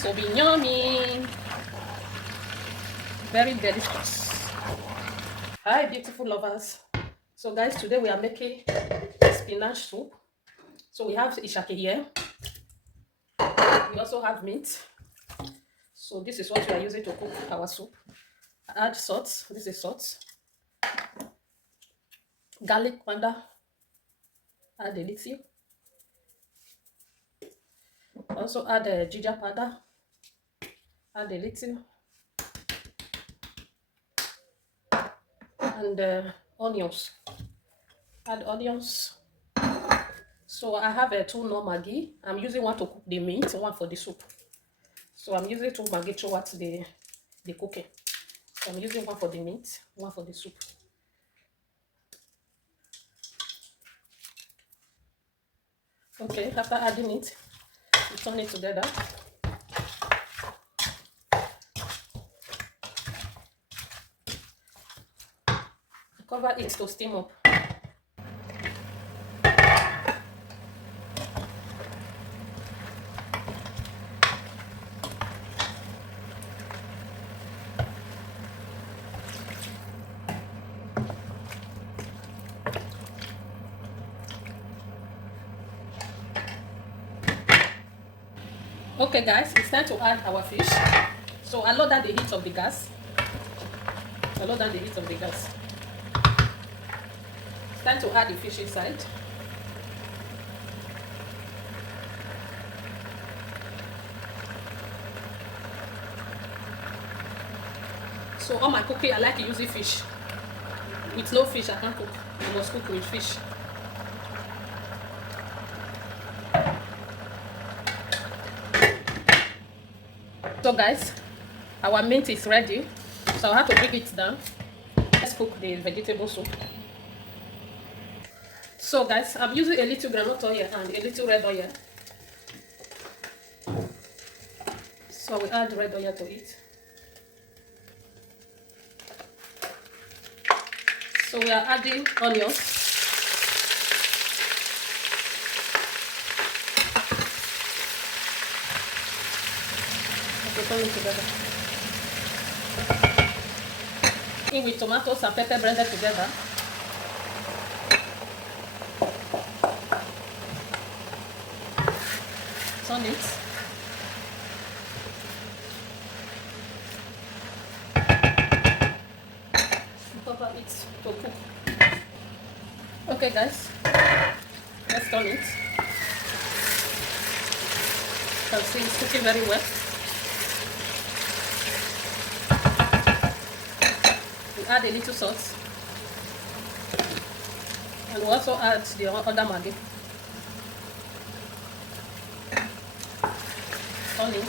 It will be yummy. Very delicious. Hi, beautiful lovers. So guys, today we are making spinach soup. So we have ishake here. We also have meat. So this is what we are using to cook our soup. Add salt. This is salt. Garlic powder. Add a little. Also add ginger powder. Add a little. And onions. Add onions. So I have a 2 no Maggi. I'm using one to cook the meat, one for the soup. So I'm using 2 Maggi throughout the cooking. So I'm using one for the meat, one for the soup. Okay, after adding it, you turn it together. Cover it to steam up. Okay guys, it's time to add our fish. So I lower down the heat of the gas. It's time to add the fish inside. So on my cooking, I like using fish. With no fish, I can't cook. I must cook with fish. So guys, our meat is ready. So I have to bring it down. Let's cook the vegetable soup. So guys, I'm using a little groundnut oil and a little red oil. So we add red oil to it. So we are adding onions. Okay, turn it together. In with tomatoes and pepper blended together. Turn it. Cover it to cook. Okay guys, let's turn it. You can see it's cooking very well. We add a little salt. And we also add the other Maggi. Turn it.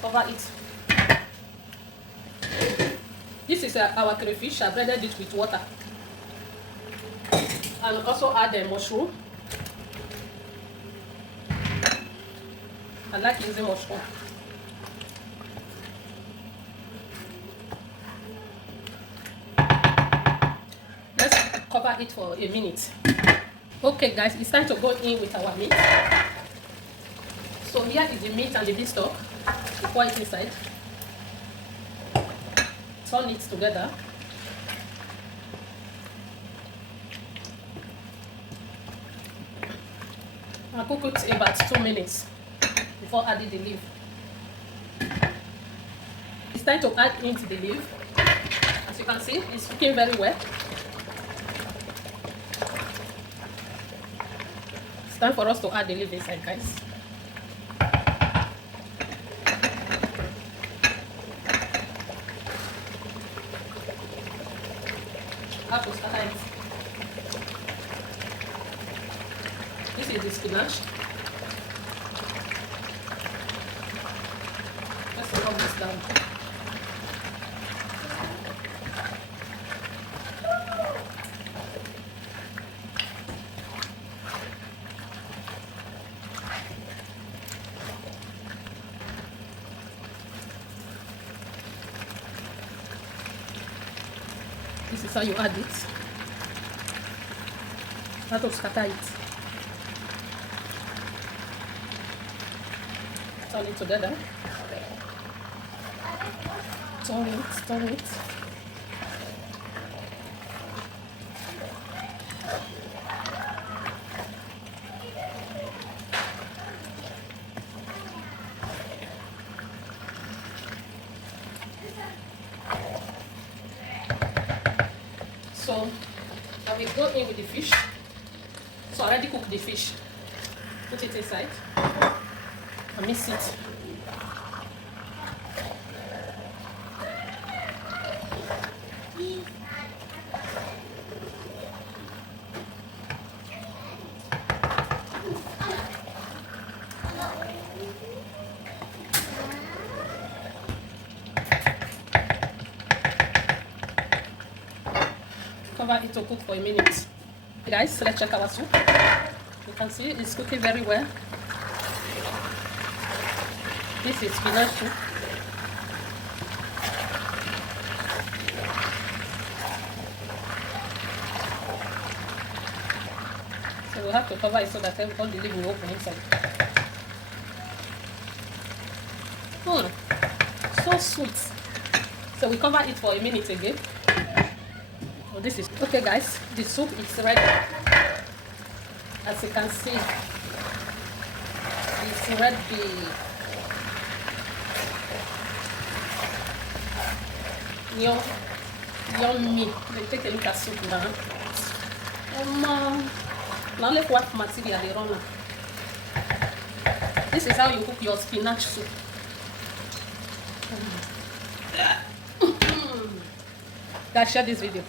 Cover it. This is our crayfish. I blended it with water. And also add the mushroom. I like using mushroom. Let's cover it for a minute. Okay guys, it's time to go in with our meat. So here is the meat and the beef stock. You pour it inside. Turn it together. And cook it about 2 minutes before adding the leaf. It's time to add into the leaf. As you can see, it's cooking very well. It's time for us to add the leaf inside, guys. Have to scatter it. This is the spinach. Let's rub this down. This is how you add it. How to scatter it. Turn it together. Turn it. So I will go in with the fish. So I already cooked the fish. Put it inside and mix it. Cover it to cook for a minute. Guys, let's check our soup. You can see it's cooking very well. This is spinach soup. So we have to cover it so that all the leaf will open inside. So sweet. So we cover it for a minute again. So this is okay, guys. The soup is ready. As you can see, it's ready. Yummy. Let's take a look at soup now. Now look what material they run. This is how you cook your spinach soup. Guys, share this video.